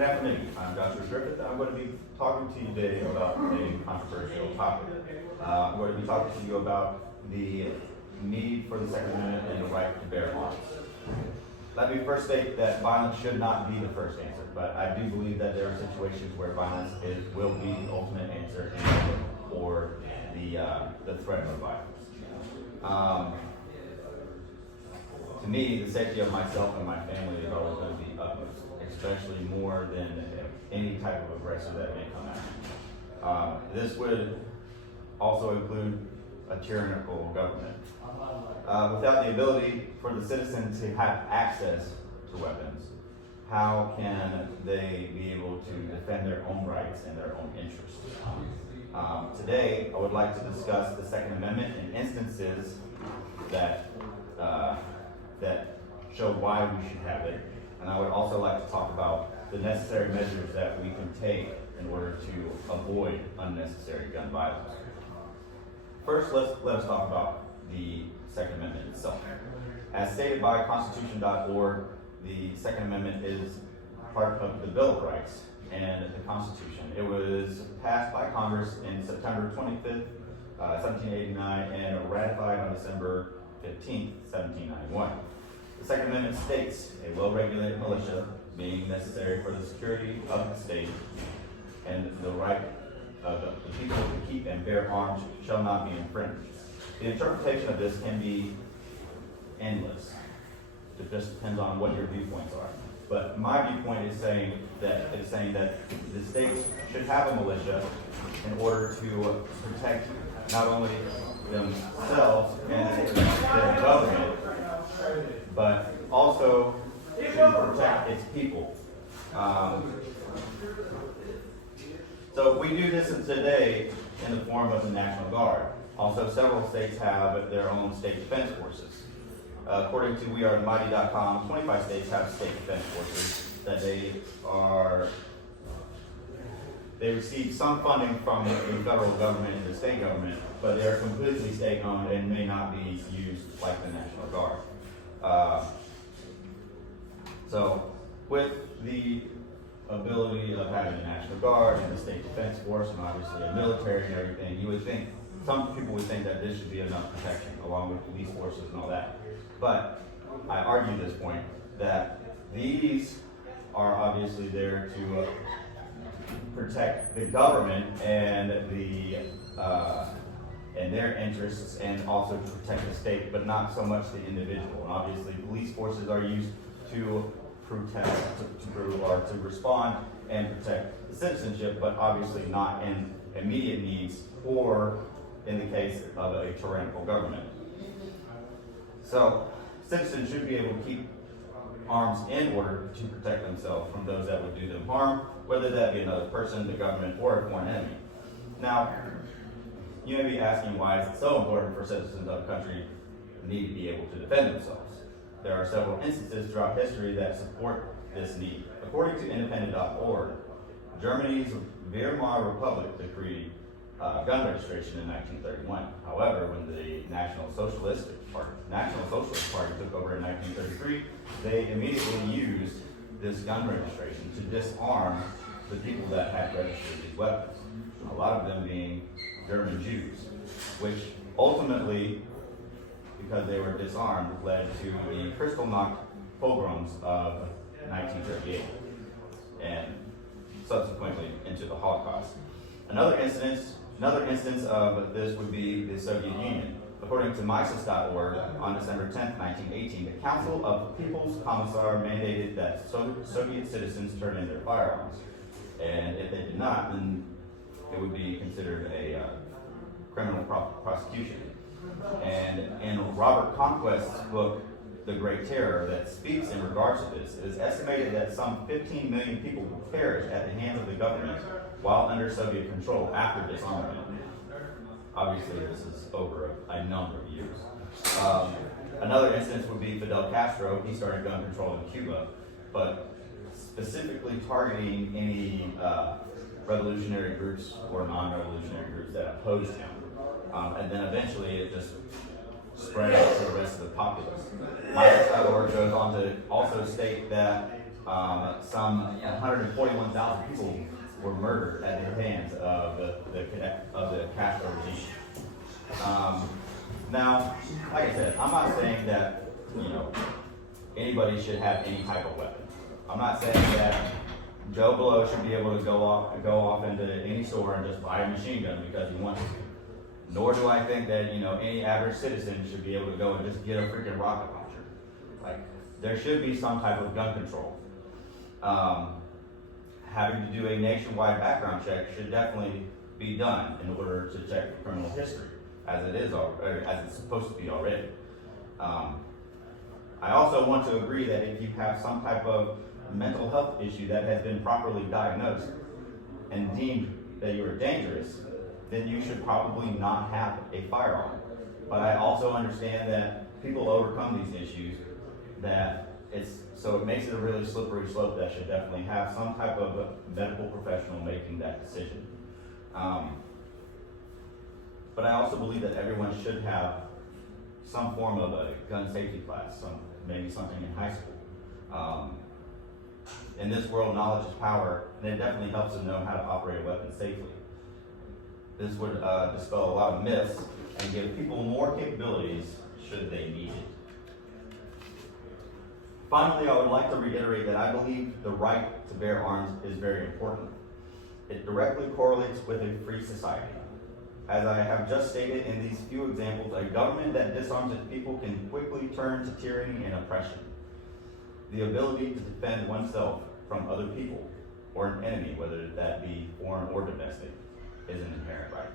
Good afternoon. I'm Joshua Griffith. I'm going to be talking to you today about a controversial topic. I'm going to be talking to you about the need for the Second Amendment and the right to bear arms. Let me first state that violence should not be the first answer, but I do believe that there are situations where violence will be the ultimate answer for the threat of violence. To me, the safety of myself and my family is always going to be utmost, especially more than any type of aggressor that may come at me. This would also include a tyrannical government. Without the ability for the citizen to have access to weapons, how can they be able to defend their own rights and their own interests? Today, I would like to discuss the Second Amendment and instances that show why we should have it. And I would also like to talk about the necessary measures that we can take in order to avoid unnecessary gun violence. First, let us talk about the Second Amendment itself. As stated by Constitution.org, the Second Amendment is part of the Bill of Rights and the Constitution. It was passed by Congress in September 25th, 1789, and ratified on December 15th, 1791. The Second Amendment states a well-regulated militia being necessary for the security of the state and the right of the people to keep and bear arms shall not be infringed. The interpretation of this can be endless. It just depends on what your viewpoints are. But my viewpoint is saying that the states should have a militia in order to protect not only themselves and their government, but also to protect its people. So we do this today in the form of the National Guard. Also, several states have their own state defense forces. According to WeAreTheMighty.com, 25 states have state defense forces that they receive some funding from the federal government and the state government, but they are completely state-owned and may not be used like the National Guard. So, with the ability of having the National Guard and the State Defense Force and obviously a military and everything, you would think, some people would think that this should be enough protection along with police forces and all that. But I argue this point that these are obviously there to protect the government and their interests, and also to protect the state, but not so much the individual. And obviously, police forces are used to protect, to respond and protect the citizenship, but obviously not in immediate needs or in the case of a tyrannical government. So, citizens should be able to keep arms in order to protect themselves from those that would do them harm, whether that be another person, the government, or a foreign enemy. Now, you may be asking why it's so important for citizens of a country need to be able to defend themselves. There are several instances throughout history that support this need. According to independent.org, Germany's Weimar Republic decreed gun registration in 1931. However, when the National Socialist Party took over in 1933, they immediately used this gun registration to disarm the people that had registered these weapons. A lot of them being German Jews, which ultimately, because they were disarmed, led to the Kristallnacht pogroms of 1938 and subsequently into the Holocaust. Another instance of this would be the Soviet Union. According to Mises.org, on December 10, 1918, the Council of People's Commissar mandated that Soviet citizens turn in their firearms. And if they did not, then it would be considered a criminal prosecution. And in Robert Conquest's book, The Great Terror, that speaks in regards to this, it is estimated that some 15 million people will perish at the hands of the government while under Soviet control after disarmament. Obviously, this is over a number of years. Another instance would be Fidel Castro. He started gun control in Cuba, but specifically targeting any revolutionary groups or non-revolutionary groups that opposed him. And then eventually it just spread out to the rest of the populace. Mises.org goes on to also state that Some 141,000 people were murdered at the hands of the Castro regime. Now, like I said, I'm not saying that anybody should have any type of weapon. I'm not saying that Joe Blow should be able to go off into any store and just buy a machine gun because he wants to. Nor do I think that any average citizen should be able to go and just get a freaking rocket launcher. Like, there should be some type of gun control. Having to do a nationwide background check should definitely be done in order to check for criminal history, as it is as it's supposed to be already. I also want to agree that if you have some type of mental health issue that has been properly diagnosed and deemed that you are dangerous, then you should probably not have a firearm. But I also understand that people overcome these issues, so it makes it a really slippery slope that should definitely have some type of medical professional making that decision. But I also believe that everyone should have some form of a gun safety class, maybe something in high school. In this world, knowledge is power, and it definitely helps them know how to operate a weapon safely. This would dispel a lot of myths and give people more capabilities should they need it. Finally, I would like to reiterate that I believe the right to bear arms is very important. It directly correlates with a free society. As I have just stated in these few examples, a government that disarms its people can quickly turn to tyranny and oppression. The ability to defend oneself from other people or an enemy, whether that be foreign or domestic, is an inherent right.